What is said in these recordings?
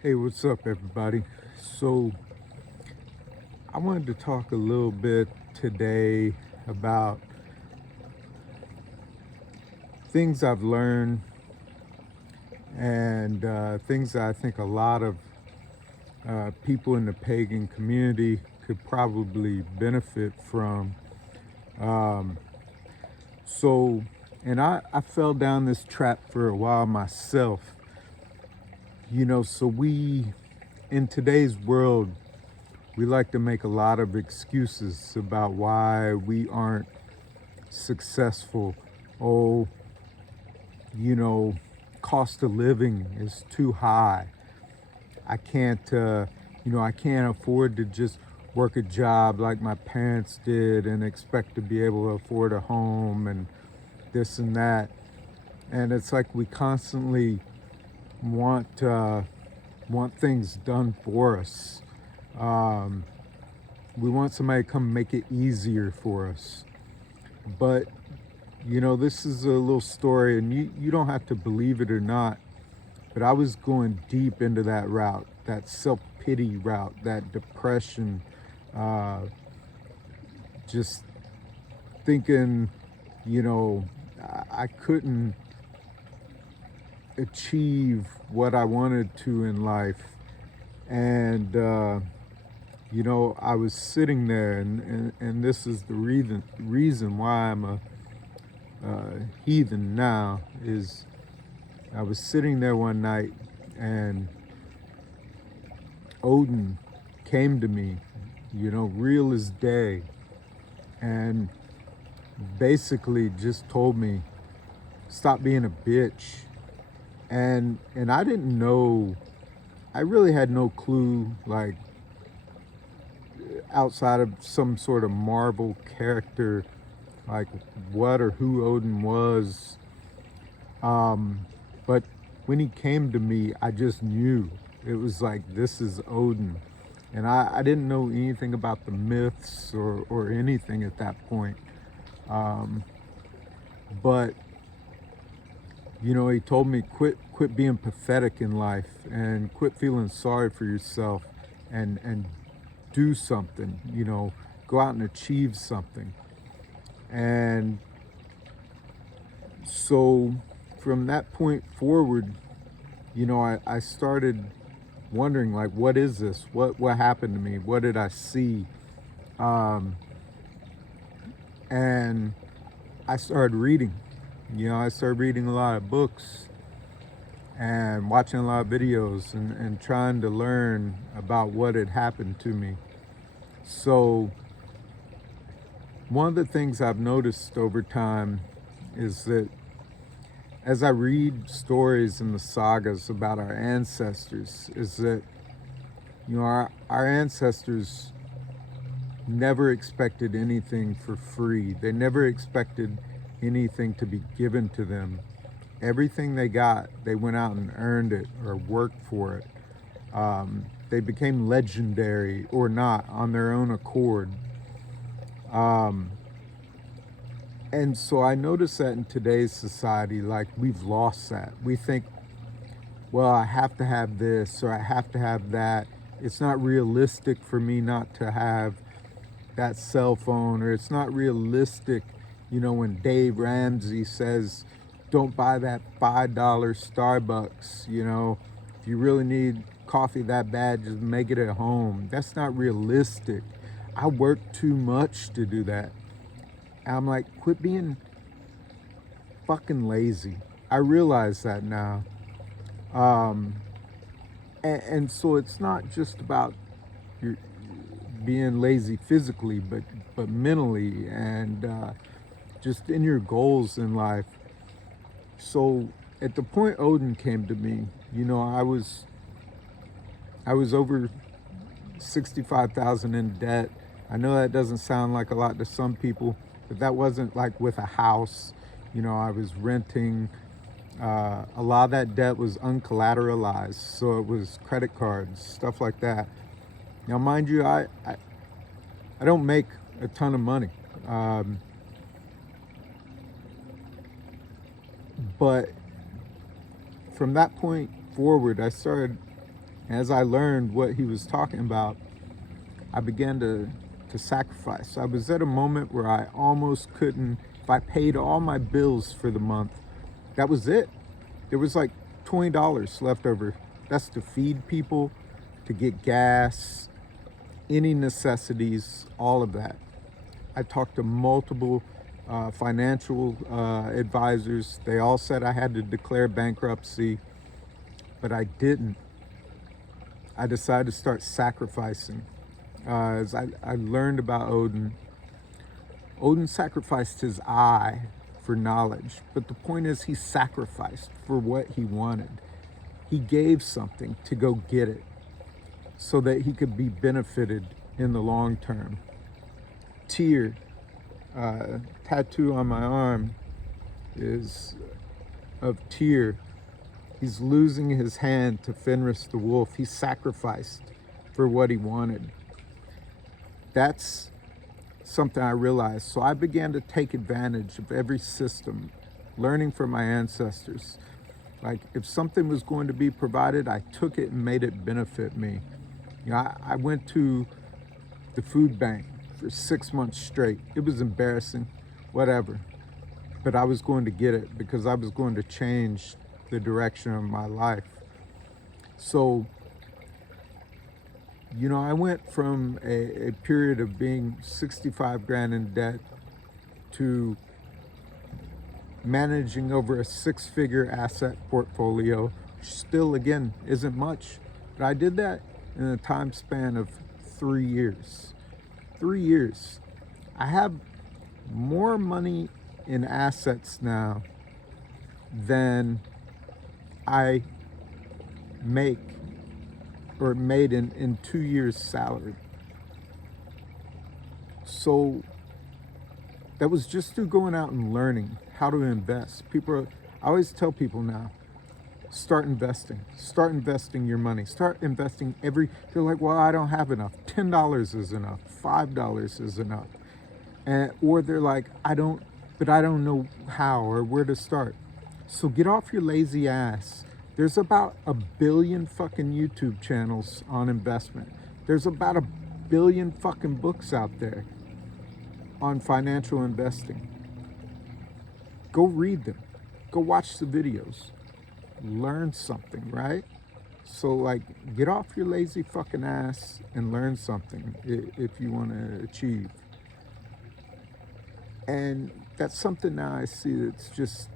Hey, what's up, everybody? So, I wanted to talk a little bit today about things I've learned and things that I think a lot of people in the pagan community could probably benefit from. Um, so, and I fell down this trap for a while myself. In today's world, we like to make a lot of excuses about why we aren't successful. Oh, you know, cost of living is too high. I can't, I can't afford to just work a job like my parents did and expect to be able to afford a home and this and that. And it's like we constantly want want things done for us. Um, we want somebody to come make it easier for us. But this is a little story, and you don't have to believe it or not. But I was going deep into that route, that self pity route, that depression, uh, just thinking, you know, I couldn't achieve what I wanted to in life. And, I was sitting there, and this is the reason why I'm a heathen now, is I was sitting there one night and Odin came to me, real as day, and basically just told me, stop being a bitch. And I didn't know, I really had no clue, like, outside of some sort of Marvel character, like what or who Odin was. But when he came to me, I just knew it was like, this is Odin. And I didn't know anything about the myths or anything at that point. Um, but he told me, quit being pathetic in life and quit feeling sorry for yourself, and do something. Go out and achieve something. And so from that point forward, I started wondering, like, what is this? What happened to me? What did I see? Um, and I started reading. I started reading a lot of books and watching a lot of videos, and trying to learn about what had happened to me. So one of the things I've noticed over time is that as I read stories in the sagas about our ancestors, is that our ancestors never expected anything for free. They never expected anything to be given to them. Everything they got, they went out and earned it or worked for it. They became legendary or not on their own accord. Um, and so I notice that in today's society, like, we've lost that. We think, well, I have to have this or I have to have that. It's not realistic for me not to have that cell phone, or it's not realistic, when Dave Ramsey says, don't buy that $5 Starbucks, if you really need coffee that bad, just make it at home. That's not realistic. I work too much to do that. And I'm like, quit being fucking lazy. I realize that now. Um, and so it's not just about your being lazy physically, but mentally, and just in your goals in life. So at the point Odin came to me, I was over 65,000 in debt. I know that doesn't sound like a lot to some people, but that wasn't like with a house. I was renting. A lot of that debt was uncollateralized, so it was credit cards, stuff like that. Now, mind you, I don't make a ton of money, um, but from that point forward, I started As I learned what he was talking about, I began to sacrifice. I was at a moment where I almost couldn't, if I paid all my bills for the month, that was it. There was like $20 left over. That's to feed people, to get gas, any necessities, all of that. I talked to multiple financial advisors. They all said I had to declare bankruptcy, but I didn't. I decided to start sacrificing. As I learned about Odin, Odin sacrificed his eye for knowledge, but the point is he sacrificed for what he wanted. He gave something to go get it so that he could be benefited in the long term. Tyr, tattoo on my arm is of Tyr. He's losing his hand to Fenris the wolf. He sacrificed for what he wanted. That's something I realized. So I began to take advantage of every system, learning from my ancestors. Like if something was going to be provided, I took it and made it benefit me. You know, I went to the food bank for 6 months straight. It was embarrassing, whatever. But I was going to get it because I was going to change the direction of my life. So, you know, I went from a period of being 65 grand in debt to managing over a 6-figure asset portfolio, which still, again, isn't much. But I did that in a time span of 3 years. 3 years. I have more money in assets now than I make or made in 2 years' salary. So that was just through going out and learning how to invest. I always tell people now, start investing. Start investing your money. Start investing they're like, well, I don't have enough. $10 is enough. $5 is enough. Or they're like, I don't know how or where to start. So get off your lazy ass. There's about 1 billion fucking YouTube channels on investment. There's about 1 billion fucking books out there on financial investing. Go read them. Go watch the videos. Learn something, right? So like, get off your lazy fucking ass and learn something if you want to achieve. And that's something now I see that's just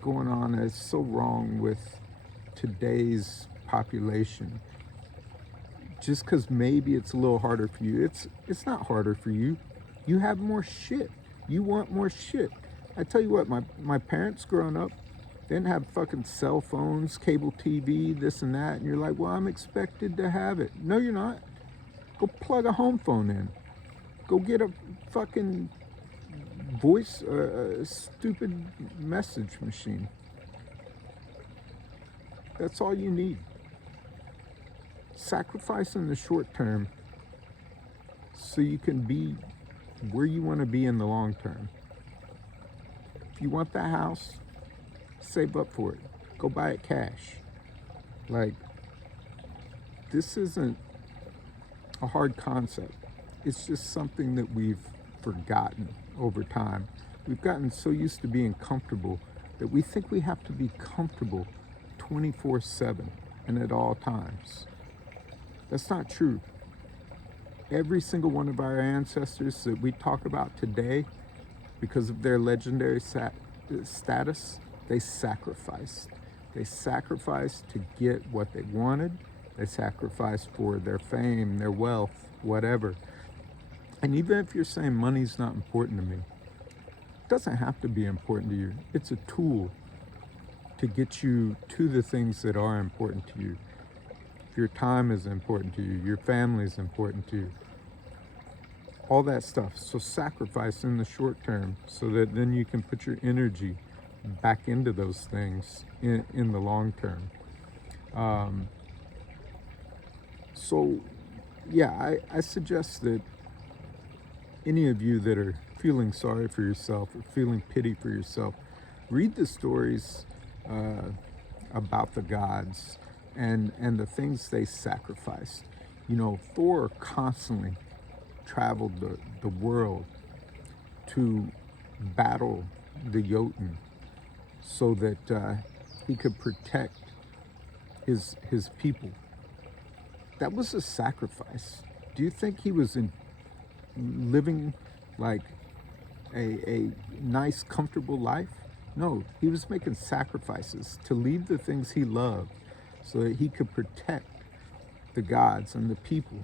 going on. It's so wrong with today's population. Just because maybe it's a little harder for you, it's not harder for you. You have more shit. You want more shit. I tell you what, my parents growing up, they didn't have fucking cell phones, cable TV, this and that, and you're like, well, I'm expected to have it. No, you're not. Go plug a home phone in. Go get a fucking voice, stupid message machine. That's all you need. Sacrifice in the short term so you can be where you want to be in the long term. If you want that house, save up for it. Go buy it cash. Like, this isn't a hard concept. It's just something that we've forgotten over time. We've gotten so used to being comfortable that we think we have to be comfortable 24/7 and at all times. That's not true. Every single one of our ancestors that we talk about today, because of their legendary status, they sacrificed. They sacrificed to get what they wanted. They sacrificed for their fame, their wealth, whatever. And even if you're saying money's not important to me, it doesn't have to be important to you. It's a tool to get you to the things that are important to you. If your time is important to you, your family is important to you, all that stuff. So sacrifice in the short term so that then you can put your energy back into those things in the long term. So yeah, I suggest that any of you that are feeling sorry for yourself or feeling pity for yourself, read the stories about the gods. and the things they sacrificed. You know, Thor constantly traveled the world to battle the Jotun so that he could protect his people. That was a sacrifice. Do you think he was living like a nice, comfortable life? No, he was making sacrifices to leave the things he loved so that he could protect the gods and the people.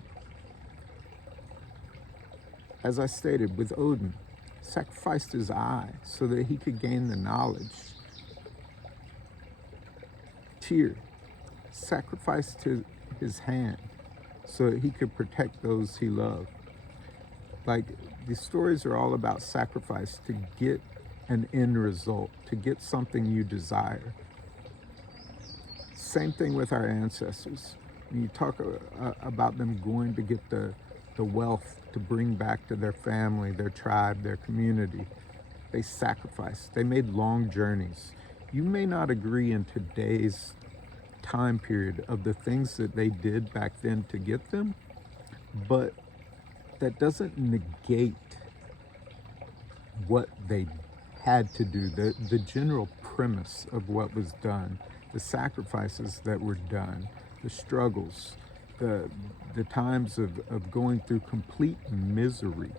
As I stated with Odin, sacrificed his eye so that he could gain the knowledge. Tyr sacrificed his hand so that he could protect those he loved. Like, these stories are all about sacrifice to get an end result, to get something you desire. Same thing with our ancestors. When you talk about them going to get the wealth to bring back to their family, their tribe, their community, they sacrificed. They made long journeys. You may not agree in today's time period of the things that they did back then to get them, but that doesn't negate what they had to do, the general premise of what was done, the sacrifices that were done, the struggles, the times of going through complete misery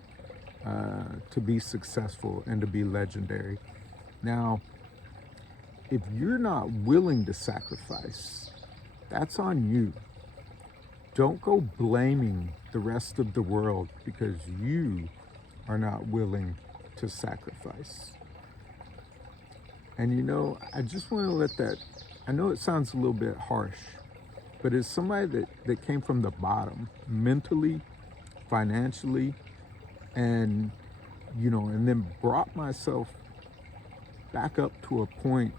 to be successful and to be legendary. Now, if you're not willing to sacrifice, that's on you. Don't go blaming the rest of the world because you are not willing to sacrifice. And you know, I just want to let that, I know it sounds a little bit harsh, but as somebody that came from the bottom, mentally, financially, and, you know, and then brought myself back up to a point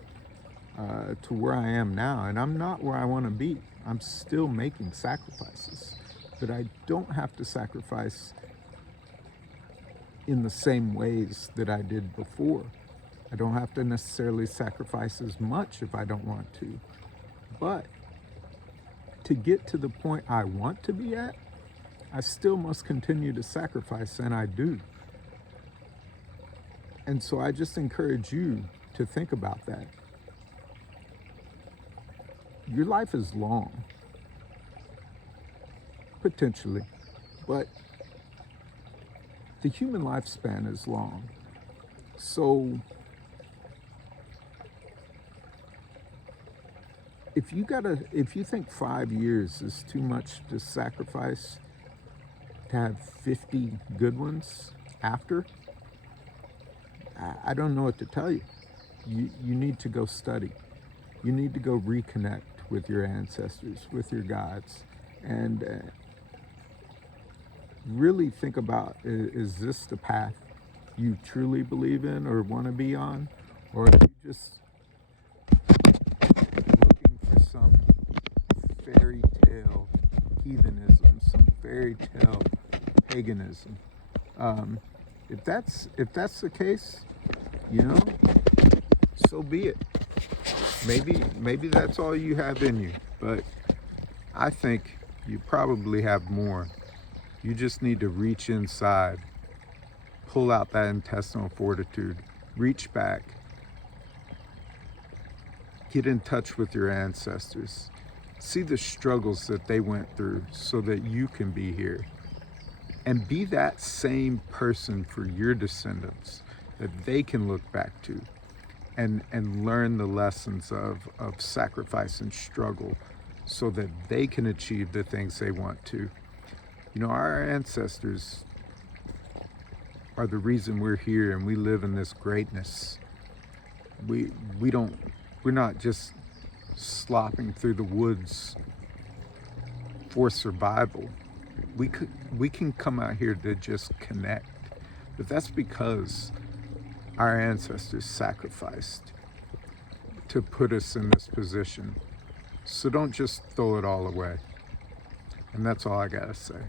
to where I am now, and I'm not where I want to be. I'm still making sacrifices, but I don't have to sacrifice in the same ways that I did before. I don't have to necessarily sacrifice as much if I don't want to. But to get to the point I want to be at, I still must continue to sacrifice, and I do. And so I just encourage you to think about that. Your life is long, potentially, but the human lifespan is long. So if you think 5 years is too much to sacrifice to have 50 good ones after, I don't know what to tell you. You need to go study. You need to go reconnect with your ancestors, with your gods, and really think about, is this the path you truly believe in or want to be on? Or are you just looking for some fairy tale heathenism, some fairy tale paganism? If that's the case, you know, so be it. Maybe that's all you have in you, but I think you probably have more. You just need to reach inside, pull out that intestinal fortitude, reach back, get in touch with your ancestors, see the struggles that they went through so that you can be here, and be that same person for your descendants that they can look back to and learn the lessons of sacrifice and struggle so that they can achieve the things they want to. You know, our ancestors are the reason we're here and we live in this greatness. We're not just slopping through the woods for survival. We can come out here to just connect, but that's because our ancestors sacrificed to put us in this position. So don't just throw it all away. And that's all I gotta say.